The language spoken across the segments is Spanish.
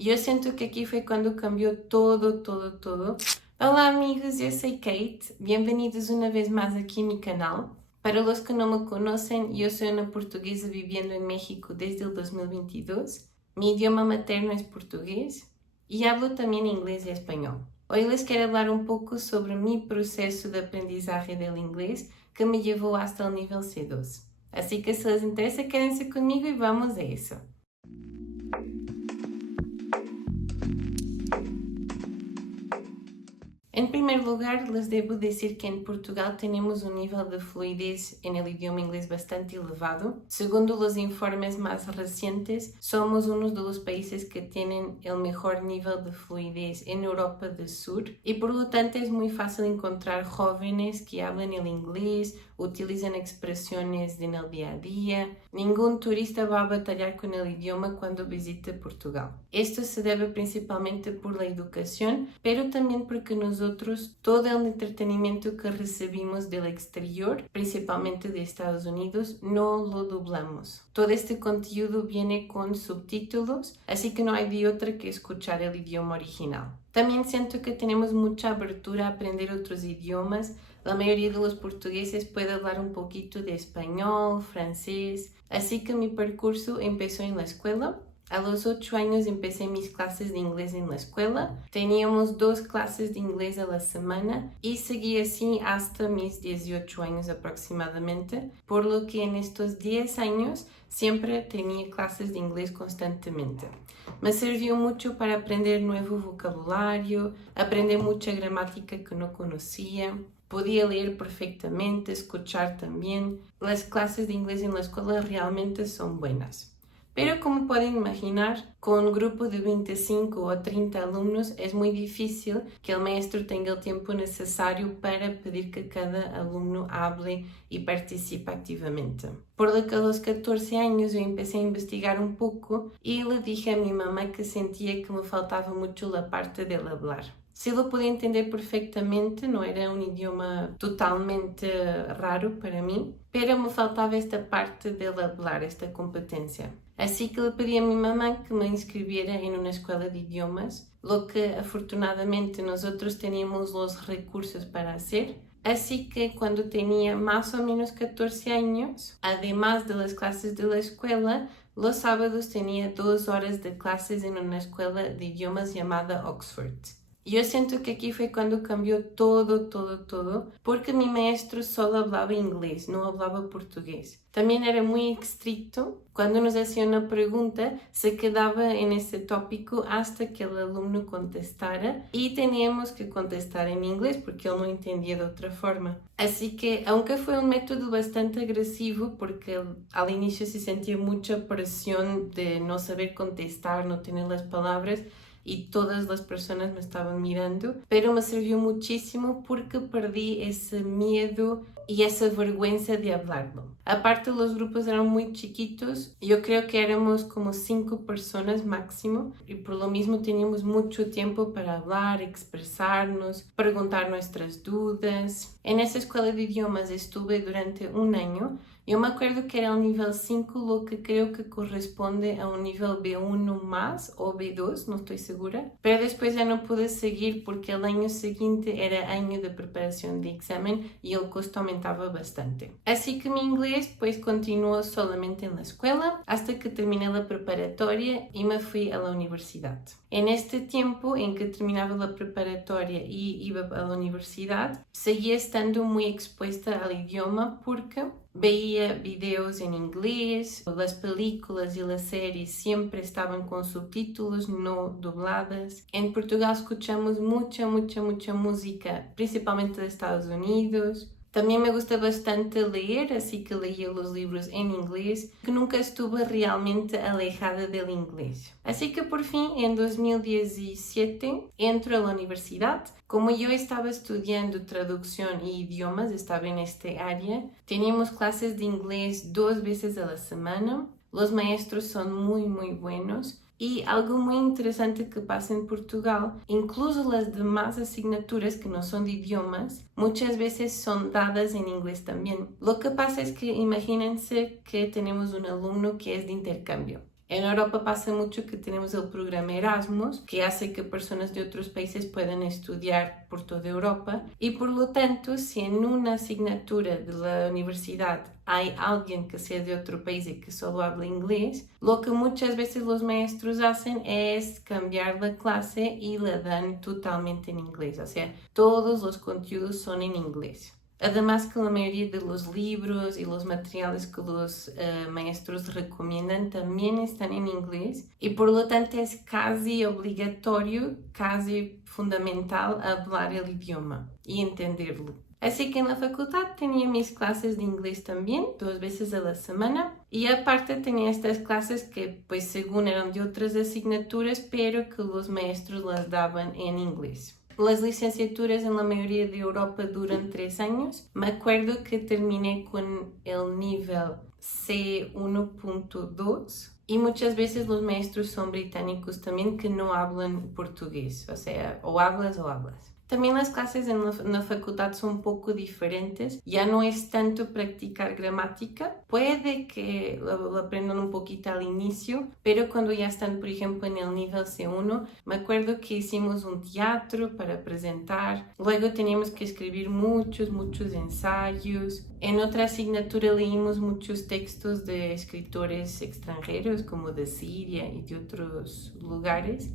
Y yo siento que aquí fue cuando cambió todo, todo, todo. Hola amigos, yo soy Kate. Bienvenidos una vez más aquí en mi canal. Para los que no me conocen, yo soy una portuguesa viviendo en México desde el 2022. Mi idioma materno es portugués y hablo también inglés y español. Hoy les quiero hablar un poco sobre mi proceso de aprendizaje del inglés que me llevó hasta el nivel C2. Así que si les interesa, quédense conmigo y vamos a eso. En primer lugar, les debo decir que en Portugal tenemos un nivel de fluidez en el idioma inglés bastante elevado. Segundo los informes más recientes, somos uno de los países que tienen el mejor nivel de fluidez en Europa del Sur y por lo tanto es muy fácil encontrar jóvenes que hablan el inglés, utilizan expresiones en el día a día. Ningún turista va a batallar con el idioma cuando visite Portugal. Esto se debe principalmente por la educación, pero también porque nosotros todo el entretenimiento que recibimos del exterior, principalmente de Estados Unidos, no lo doblamos. Todo este contenido viene con subtítulos, así que no hay de otra que escuchar el idioma original. También siento que tenemos mucha apertura a aprender otros idiomas. La mayoría de los portugueses puede hablar un poquito de español, francés, así que mi percurso empezó en la escuela. A los 8 años empecé mis clases de inglés en la escuela. Teníamos 2 clases de inglés a la semana y seguí así hasta mis 18 años aproximadamente, por lo que en estos 10 años siempre tenía clases de inglés constantemente. Me sirvió mucho para aprender nuevo vocabulario, aprender mucha gramática que no conocía. Podía leer perfectamente, escuchar también. Las clases de inglés en la escuela realmente son buenas. Pero como pueden imaginar, con un grupo de 25 o 30 alumnos es muy difícil que el maestro tenga el tiempo necesario para pedir que cada alumno hable y participe activamente. Por lo que a los 14 años yo empecé a investigar un poco y le dije a mi mamá que sentía que me faltaba mucho la parte del hablar. Sí lo podía entender perfectamente, no era un idioma totalmente raro para mí, pero me faltaba esta parte del hablar, esta competencia. Así que le pedí a mi mamá que me inscribiera en una escuela de idiomas, lo que afortunadamente nosotros teníamos los recursos para hacer. Así que cuando tenía más o menos 14 años, además de las clases de la escuela, los sábados tenía 2 horas de clases en una escuela de idiomas llamada Oxford. Yo siento que aquí fue cuando cambió todo, porque mi maestro solo hablaba inglés, no hablaba portugués. También era muy estricto. Cuando nos hacía una pregunta, se quedaba en ese tópico hasta que el alumno contestara y teníamos que contestar en inglés porque él no entendía de otra forma. Así que, aunque fue un método bastante agresivo porque al inicio se sentía mucha presión de no saber contestar, no tener las palabras, y todas las personas me estaban mirando, pero me sirvió muchísimo porque perdí ese miedo y esa vergüenza de hablarlo. Aparte, los grupos eran muy chiquitos, yo creo que éramos como 5 personas máximo y por lo mismo teníamos mucho tiempo para hablar, expresarnos, preguntar nuestras dudas. En esa escuela de idiomas estuve durante un año. Yo me acuerdo que era el nivel 5, lo que creo que corresponde a un nivel B1 más o B2, no estoy segura. Pero después ya no pude seguir porque el año siguiente era año de preparación de examen y el costo aumentaba bastante. Así que mi inglés pues continuó solamente en la escuela hasta que terminé la preparatoria y me fui a la universidad. En este tiempo en que terminaba la preparatoria y iba a la universidad, seguía estando muy expuesta al idioma porque veía videos en inglés, las películas y las series siempre estaban con subtítulos, no dobladas. En Portugal escuchamos mucha música, principalmente de Estados Unidos. También me gusta bastante leer, así que leía los libros en inglés, que nunca estuve realmente alejada del inglés. Así que por fin, en 2017, entro a la universidad. Como yo estaba estudiando traducción y idiomas, estaba en este área, teníamos clases de inglés 2 veces a la semana. Los maestros son muy buenos. Y algo muy interesante que pasa en Portugal, incluso las demás asignaturas que no son de idiomas, muchas veces son dadas en inglés también. Lo que pasa es que imagínense que tenemos un alumno que es de intercambio. En Europa pasa mucho que tenemos el programa Erasmus, que hace que personas de otros países puedan estudiar por toda Europa y por lo tanto, si en una asignatura de la universidad hay alguien que sea de otro país y que solo habla inglés, lo que muchas veces los maestros hacen es cambiar la clase y la dan totalmente en inglés, o sea, todos los conteúdos son en inglés. Además que la mayoría de los libros y los materiales que los maestros recomiendan también están en inglés y por lo tanto es casi obligatorio, casi fundamental hablar el idioma y entenderlo. Así que en la facultad tenía mis clases de inglés también, 2 veces a la semana. Y aparte tenía estas clases que pues según eran de otras asignaturas, pero que los maestros las daban en inglés. Las licenciaturas en la mayoría de Europa duran 3 años. Me acuerdo que terminé con el nivel C1.2 y muchas veces los maestros son británicos también que no hablan portugués, o sea, o hablas o hablas. También las clases en la facultad son un poco diferentes, ya no es tanto practicar gramática, puede que lo aprendan un poquito al inicio, pero cuando ya están, por ejemplo, en el nivel C1, me acuerdo que hicimos un teatro para presentar, luego teníamos que escribir muchos ensayos. En otra asignatura leímos muchos textos de escritores extranjeros como de Siria y de otros lugares.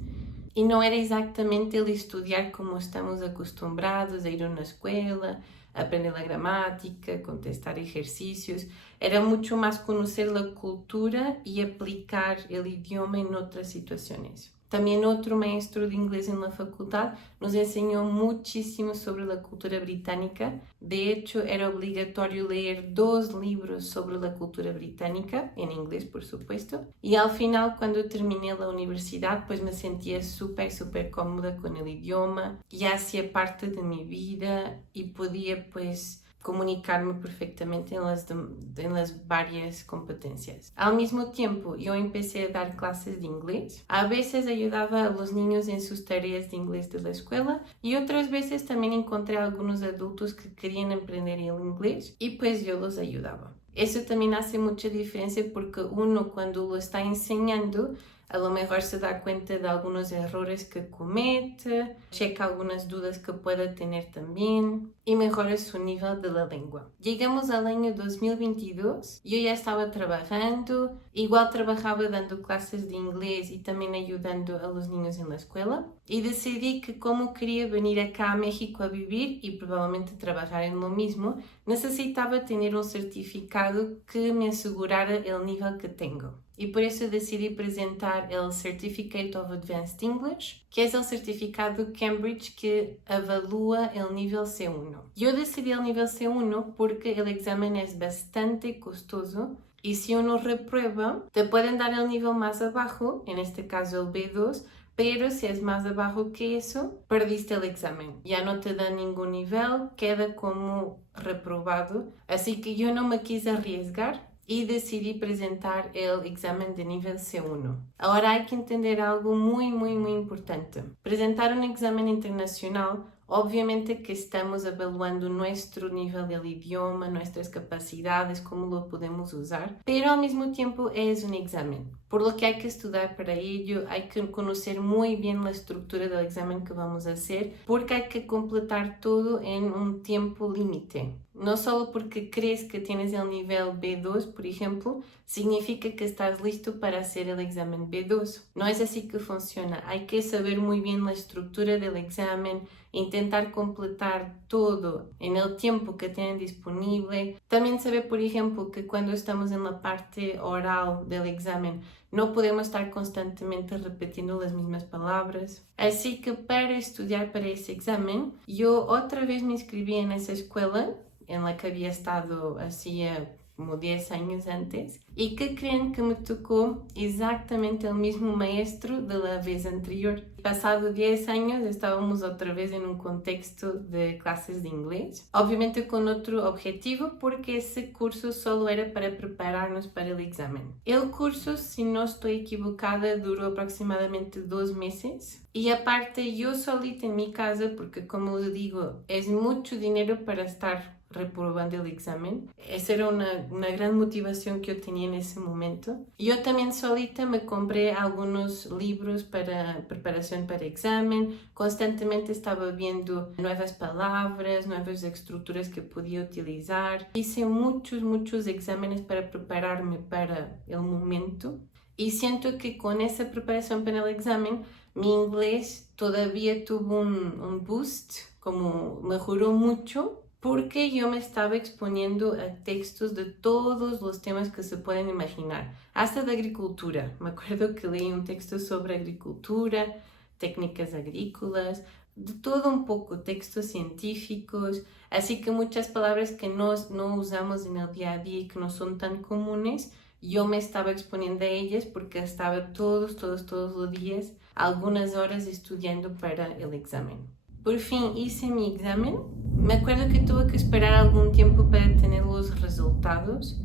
Y no era exactamente el estudiar como estamos acostumbrados a ir a una escuela, aprender la gramática, contestar ejercicios. Era mucho más conocer la cultura y aplicar el idioma en otras situaciones. También otro maestro de inglés en la facultad nos enseñó muchísimo sobre la cultura británica. De hecho, era obligatorio leer 2 libros sobre la cultura británica, en inglés por supuesto. Y al final, cuando terminé la universidad, pues me sentía súper cómoda con el idioma. Ya hacía parte de mi vida y podía pues comunicarme perfectamente en las varias competencias. Al mismo tiempo, yo empecé a dar clases de inglés. A veces ayudaba a los niños en sus tareas de inglés de la escuela y otras veces también encontré a algunos adultos que querían aprender el inglés y pues yo los ayudaba. Eso también hace mucha diferencia porque uno cuando lo está enseñando a lo mejor se da cuenta de algunos errores que comete, checa algunas dudas que pueda tener también y mejora su nivel de la lengua. Llegamos al año 2022, yo ya estaba trabajando, igual trabajaba dando clases de inglés y también ayudando a los niños en la escuela y decidí que como quería venir acá a México a vivir y probablemente trabajar en lo mismo, necesitaba tener un certificado que me asegurara el nivel que tengo. Y por eso decidí presentar el Certificate of Advanced English, que es el certificado Cambridge que avalúa el nivel C1. Yo decidí el nivel C1 porque el examen es bastante costoso y si uno reprueba, te pueden dar el nivel más abajo, en este caso el B2, pero si es más abajo que eso, perdiste el examen. Ya no te dan ningún nivel, queda como reprobado. Así que yo no me quise arriesgar y decidí presentar el examen de nivel C1. Ahora hay que entender algo muy importante. Presentar un examen internacional, obviamente que estamos evaluando nuestro nivel del idioma, nuestras capacidades, cómo lo podemos usar, pero al mismo tiempo es un examen. Por lo que hay que estudiar para ello, hay que conocer muy bien la estructura del examen que vamos a hacer, porque hay que completar todo en un tiempo límite. No solo porque crees que tienes el nivel B2, por ejemplo, significa que estás listo para hacer el examen B2. No es así que funciona. Hay que saber muy bien la estructura del examen, intentar completar todo en el tiempo que tienen disponible. También saber, por ejemplo, que cuando estamos en la parte oral del examen, no podemos estar constantemente repitiendo las mismas palabras. Así que para estudiar para ese examen, yo otra vez me inscribí en esa escuela en la que había estado hacía como 10 años antes. ¿Y qué creen que me tocó? Exactamente el mismo maestro de la vez anterior. Pasado 10 años estábamos otra vez en un contexto de clases de inglés, obviamente con otro objetivo porque ese curso solo era para prepararnos para el examen. El curso, si no estoy equivocada, duró aproximadamente 2 meses y aparte yo solita en mi casa, porque como les digo, es mucho dinero para estar reprobando el examen. Esa era una gran motivación que yo tenía en ese momento. Yo también solita me compré algunos libros para preparación para examen. Constantemente estaba viendo nuevas palabras, nuevas estructuras que podía utilizar. Hice muchos exámenes para prepararme para el momento. Y siento que con esa preparación para el examen, mi inglés todavía tuvo un boost, como mejoró mucho, porque yo me estaba exponiendo a textos de todos los temas que se pueden imaginar, hasta de agricultura. Me acuerdo que leí un texto sobre agricultura, técnicas agrícolas, de todo un poco, textos científicos, así que muchas palabras que no usamos en el día a día y que no son tan comunes, yo me estaba exponiendo a ellas porque estaba todos los días, algunas horas estudiando para el examen. Por fin hice mi examen. Me acuerdo que tuve que esperar algún tiempo para tener los resultados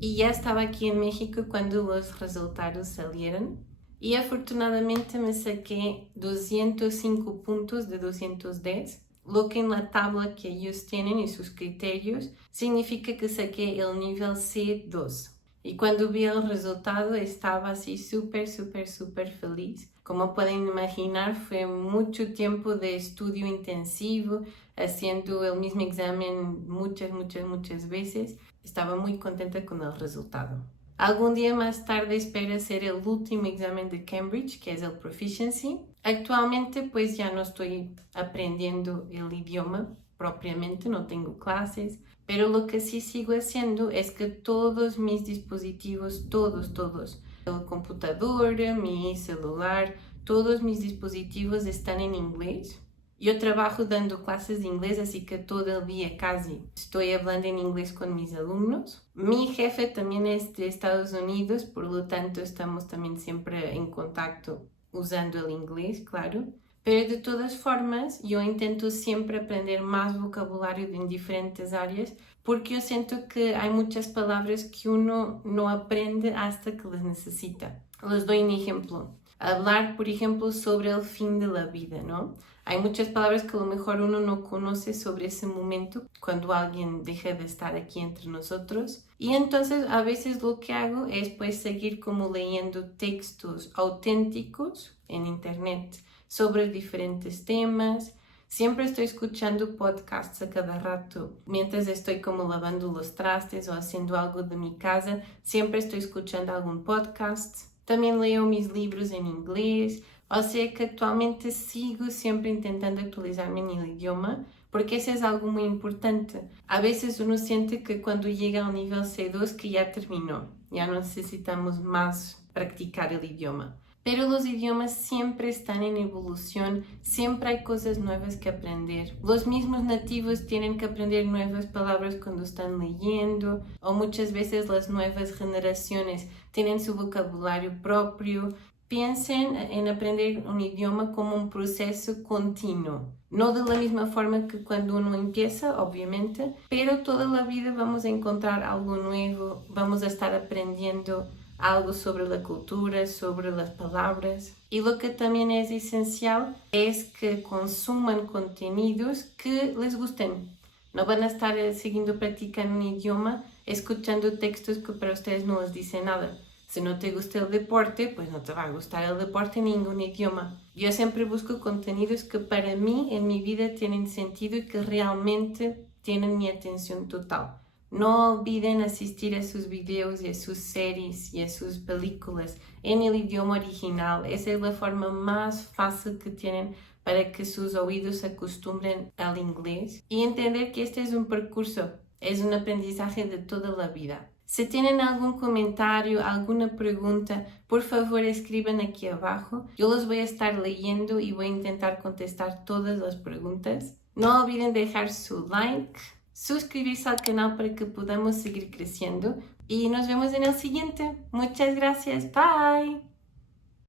y ya estaba aquí en México cuando los resultados salieron. Y afortunadamente me saqué 205 puntos de 210, lo que en la tabla que ellos tienen y sus criterios significa que saqué el nivel C2. Y cuando vi el resultado estaba así súper feliz. Como pueden imaginar, fue mucho tiempo de estudio intensivo, haciendo el mismo examen muchas veces. Estaba muy contenta con el resultado. Algún día más tarde espero hacer el último examen de Cambridge, que es el Proficiency. Actualmente pues ya no estoy aprendiendo el idioma propiamente, no tengo clases, pero lo que sí sigo haciendo es que todos mis dispositivos, todos, el computador, mi celular, todos mis dispositivos están en inglés. Yo trabajo dando clases de inglés, así que todo el día casi estoy hablando en inglés con mis alumnos. Mi jefe también es de Estados Unidos, por lo tanto estamos también siempre en contacto usando el inglés, claro. Pero de todas formas, yo intento siempre aprender más vocabulario en diferentes áreas porque yo siento que hay muchas palabras que uno no aprende hasta que las necesita. Les doy un ejemplo. Hablar, por ejemplo, sobre el fin de la vida, ¿no? Hay muchas palabras que a lo mejor uno no conoce sobre ese momento cuando alguien deja de estar aquí entre nosotros. Y entonces a veces lo que hago es pues seguir como leyendo textos auténticos en internet sobre diferentes temas. Siempre estoy escuchando podcasts a cada rato. Mientras estoy como lavando los trastes o haciendo algo de mi casa, siempre estoy escuchando algún podcast. También leo mis libros en inglés. O sea que actualmente sigo siempre intentando actualizarme en el idioma, porque eso es algo muy importante. A veces uno siente que cuando llega al nivel C2 que ya terminó, ya no necesitamos más practicar el idioma. Pero los idiomas siempre están en evolución, siempre hay cosas nuevas que aprender. Los mismos nativos tienen que aprender nuevas palabras cuando están leyendo, o muchas veces las nuevas generaciones tienen su vocabulario propio. Piensen en aprender un idioma como un proceso continuo. No de la misma forma que cuando uno empieza, obviamente, pero toda la vida vamos a encontrar algo nuevo, vamos a estar aprendiendo algo sobre la cultura, sobre las palabras. Y lo que también es esencial es que consuman contenidos que les gusten. No van a estar siguiendo practicando un idioma, escuchando textos que para ustedes no les dicen nada. Si no te gusta el deporte, pues no te va a gustar el deporte en ningún idioma. Yo siempre busco contenidos que para mí en mi vida tienen sentido y que realmente tienen mi atención total. No olviden asistir a sus videos y a sus series y a sus películas en el idioma original. Esa es la forma más fácil que tienen para que sus oídos se acostumbren al inglés y entender que este es un percurso, es un aprendizaje de toda la vida. Si tienen algún comentario, alguna pregunta, por favor escriban aquí abajo. Yo los voy a estar leyendo y voy a intentar contestar todas las preguntas. No olviden dejar su like, suscribirse al canal para que podamos seguir creciendo y nos vemos en el siguiente. Muchas gracias. Bye.